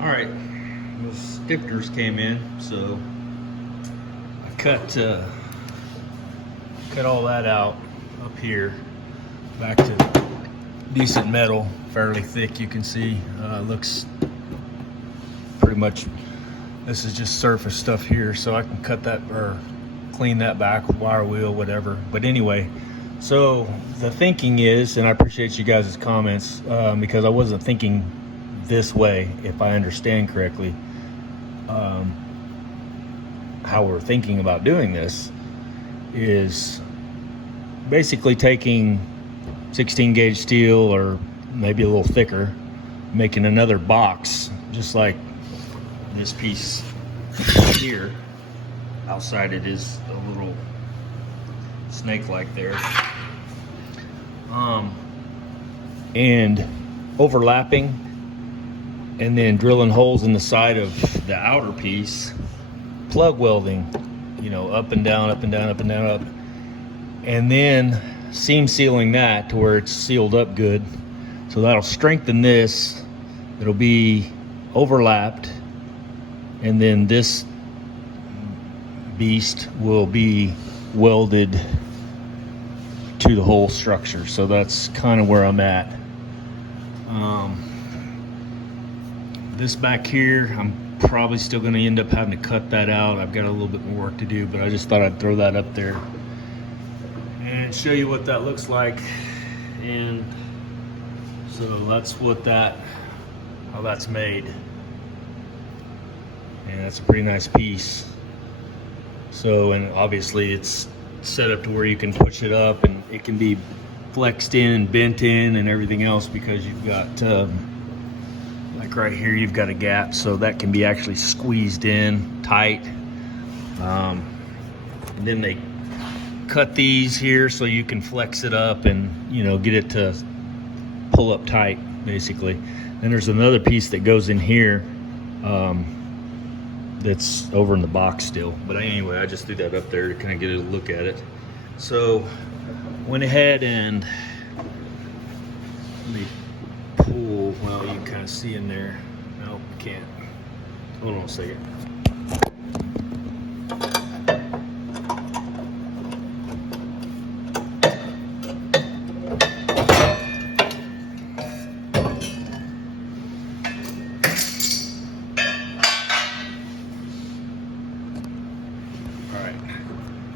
All right, the stiffeners came in, so I cut all that out up here, back to decent metal, fairly thick. You can see looks pretty much. This is just surface stuff here, so I can cut that or clean that back, wire wheel, whatever. But anyway, so the thinking is, and I appreciate you guys' comments because I wasn't thinking this way, if I understand correctly, how we're thinking about doing this is basically taking 16 gauge steel or maybe a little thicker, making another box just like this piece here. Outside it is a little snake like there, and overlapping, and then drilling holes in the side of the outer piece, plug welding, you know, up and down, up and down, up and down, up, and then seam sealing that to where it's sealed up good. So that'll strengthen this. It'll be overlapped, and then this beast will be welded to the whole structure. So that's kind of where I'm at. This back here, I'm probably still going to end up having to cut that out. I've got a little bit more work to do, but I just thought I'd throw that up there and show you what that looks like. And so that's how that's made. And that's a pretty nice piece. So, and obviously it's set up to where you can push it up and it can be flexed in and bent in and everything else, because you've got like right here you've got a gap, so that can be actually squeezed in tight. And then they cut these here so you can flex it up and, you know, get it to pull up tight basically. Then there's another piece that goes in here that's over in the box still, but anyway, I just threw that up there to kind of get a look at it. So went ahead and let me pull. Well, you can kind of see in there. No, can't. Hold on a second.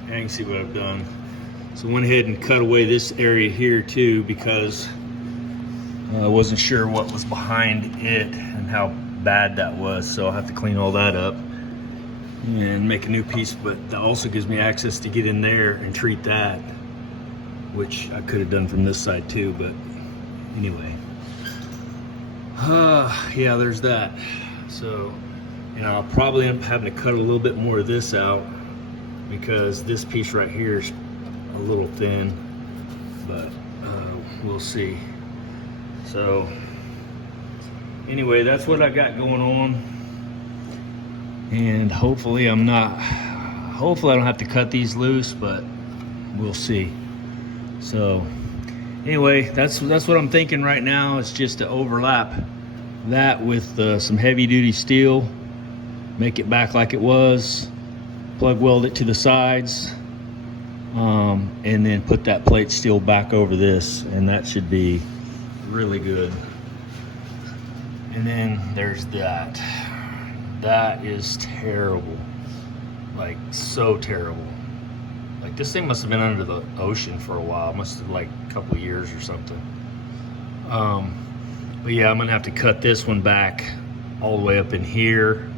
You can see what I've done. So I went ahead and cut away this area here too, because I wasn't sure what was behind it and how bad that was. So I'll have to clean all that up and make a new piece, but that also gives me access to get in there and treat that, which I could have done from this side too, but anyway. Yeah, there's that. So, and I'll probably end up having to cut a little bit more of this out, because this piece right here is a little thin, but we'll see. So anyway, that's what I got going on, and hopefully I don't have to cut these loose, but we'll see. So anyway, that's what I'm thinking right now. It's just to overlap that with some heavy duty steel, make it back like it was, plug weld it to the sides, and then put that plate steel back over this, and that should be really good. And then there's that. That is terrible. Like, so terrible. Like, this thing must have been under the ocean for a while. It must have, like, a couple of years or something. But yeah, I'm gonna have to cut this one back all the way up in here,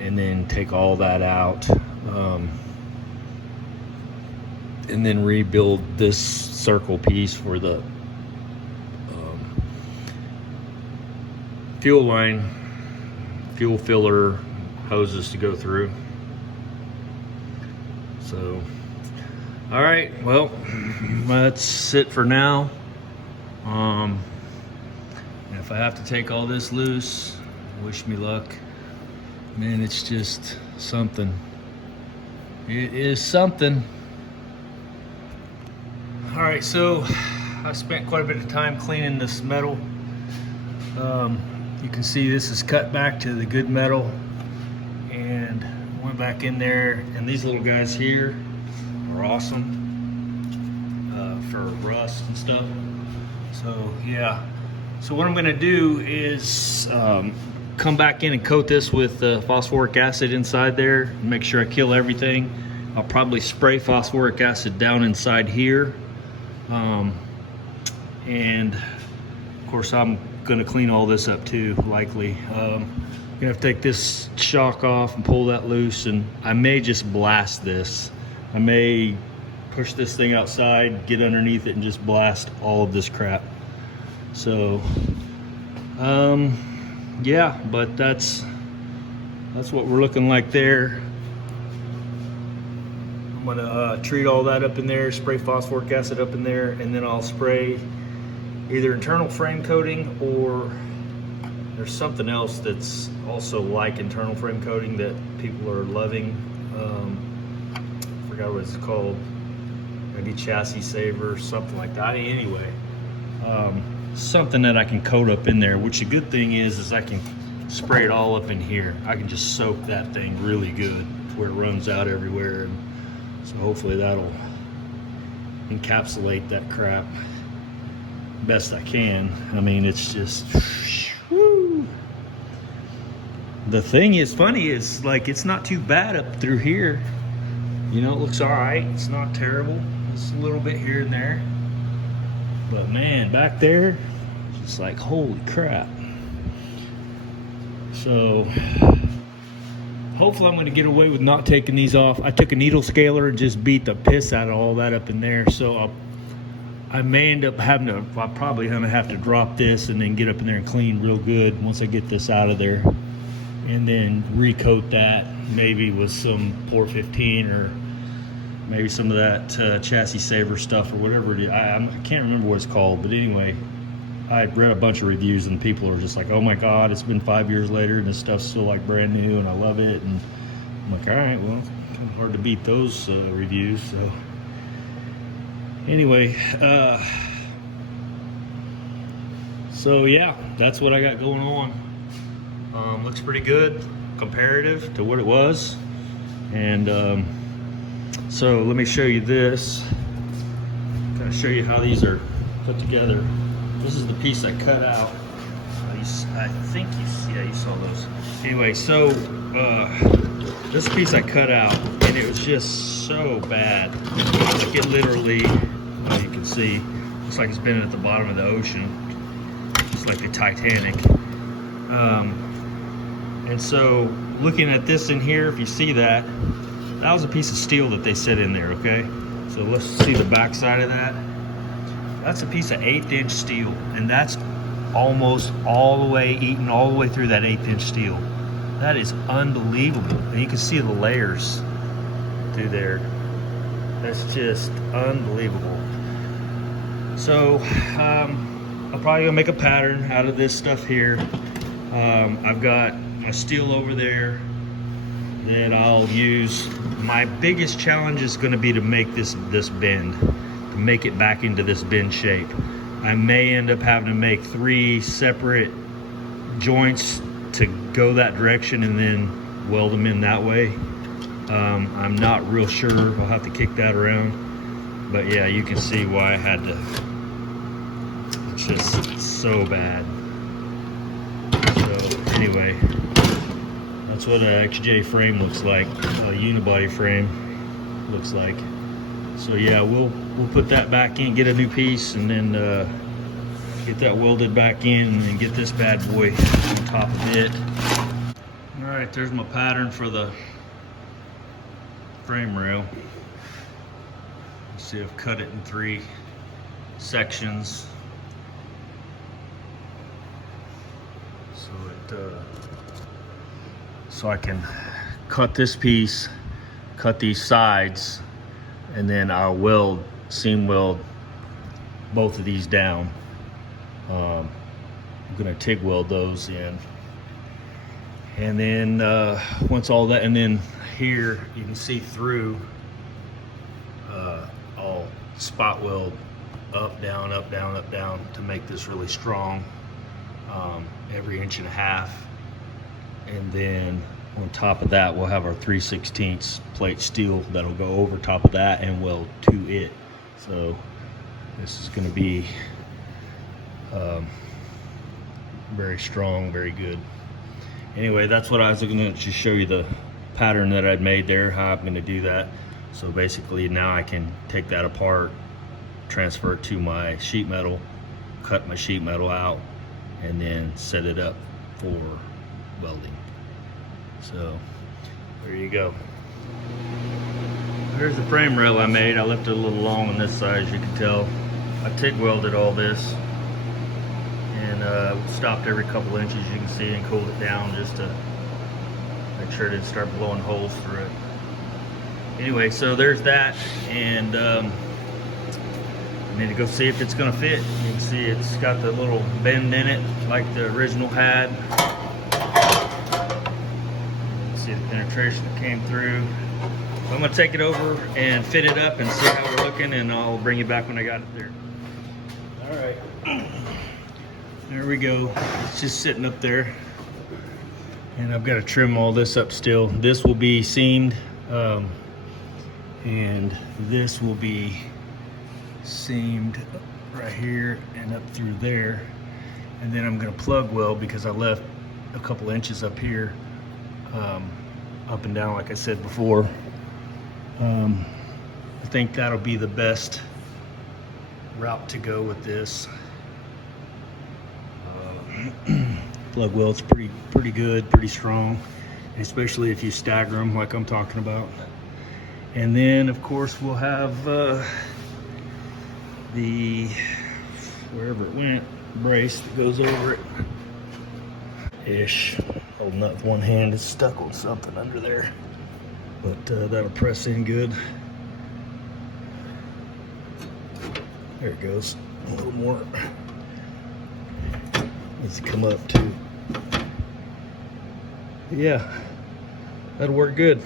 and then take all that out, and then rebuild this circle piece for the fuel line, fuel filler hoses to go through. So, all right, well, that's it for now. And if I have to take all this loose, wish me luck. Man, it's just something. It is something. All right, so I spent quite a bit of time cleaning this metal. You can see this is cut back to the good metal, and went back in there, and these little guys here are awesome for rust and stuff. So yeah, so what I'm gonna do is come back in and coat this with phosphoric acid inside there and make sure I kill everything. I'll probably spray phosphoric acid down inside here, and of course I'm gonna clean all this up too, likely. I'm gonna have to take this shock off and pull that loose, and I may just blast this. I may push this thing outside, get underneath it, and just blast all of this crap. So yeah, but that's what we're looking like there. I'm gonna treat all that up in there, spray phosphoric acid up in there, and then I'll spray either internal frame coating, or there's something else that's also like internal frame coating that people are loving. I forgot what it's called. Maybe chassis saver, something like that. Anyway, something that I can coat up in there, which the good thing is I can spray it all up in here. I can just soak that thing really good where it runs out everywhere, and so hopefully that'll encapsulate that crap best I can. I mean, it's just woo. The thing is funny is, like, it's not too bad up through here. You know, it looks all right. It's not terrible. It's a little bit here and there, but man, back there, it's like holy crap. So hopefully I'm going to get away with not taking these off. I took a needle scaler and just beat the piss out of all that up in there. So I may end up having to, I'm probably going to have to drop this and then get up in there and clean real good once I get this out of there, and then recoat that maybe with some Port 15 or maybe some of that chassis saver stuff or whatever it is. I can't remember what it's called, but anyway, I read a bunch of reviews and people are just like, oh my God, it's been 5 years later and this stuff's still like brand new and I love it. And I'm like, all right, well, it's kind of hard to beat those reviews. So anyway, so yeah, that's what I got going on. Looks pretty good comparative to what it was. And so let me show you this. Kind of show you how these are put together. This is the piece I cut out. I think you saw those. Anyway, so this piece I cut out, and it was just so bad. Like, it literally, well, you can see, looks like it's been at the bottom of the ocean. It's like the Titanic. And so looking at this in here, if you see that, that was a piece of steel that they set in there, okay? So let's see the back side of that. That's a piece of 1/8 inch steel, and that's almost all the way, eaten all the way through that 1/8 inch steel. That is unbelievable. And you can see the layers through there. That's just unbelievable. So I'm probably gonna make a pattern out of this stuff here. I've got my steel over there that I'll use. My biggest challenge is gonna be to make this bend, to make it back into this bend shape. I may end up having to make 3 separate joints to go that direction and then weld them in that way. I'm not real sure. I'll have to kick that around. But yeah, you can see why I had to. It's just so bad. So anyway, that's what an XJ frame looks like. A unibody frame looks like. So yeah, we'll put that back in, get a new piece, and then get that welded back in and get this bad boy on top of it. All right, there's my pattern for the frame rail. See, I've cut it in 3 sections. So I can cut this piece, cut these sides, and then I'll seam weld both of these down. I'm gonna TIG weld those in. And then once all that, and then here you can see through, I'll spot weld up, down, up, down, up, down to make this really strong. every 1.5 inches. And then on top of that, we'll have our 3/16 plate steel that'll go over top of that and weld to it. So this is going to be very strong, very good. Anyway, that's what I was going to just show you, the pattern that I'd made there, how I'm going to do that. So basically now I can take that apart, transfer it to my sheet metal, cut my sheet metal out, and then set it up for welding. So there you go. Here's the frame rail I made. I left it a little long on this side, as you can tell. I TIG welded all this and stopped every couple inches, you can see, and cooled it down just to make sure it didn't start blowing holes through it. Anyway, so there's that, and I need to go see if it's gonna fit. You can see it's got the little bend in it like the original had. You can see the penetration that came through. So I'm gonna take it over and fit it up and see how we're looking, and I'll bring you back when I got it there. All right, there we go. It's just sitting up there, and I've got to trim all this up still. This will be seamed, and this will be seamed right here and up through there. And then I'm going to plug weld, because I left a couple inches up here, up and down like I said before. I think that'll be the best route to go with this. Plug weld's pretty good, pretty strong, especially if you stagger them like I'm talking about. And then of course we'll have the, wherever it went, brace that goes over it ish. Holding up with one hand, it's stuck on something under there, but that'll press in good. There it goes. A little more needs to come up too. Yeah, that'll work good.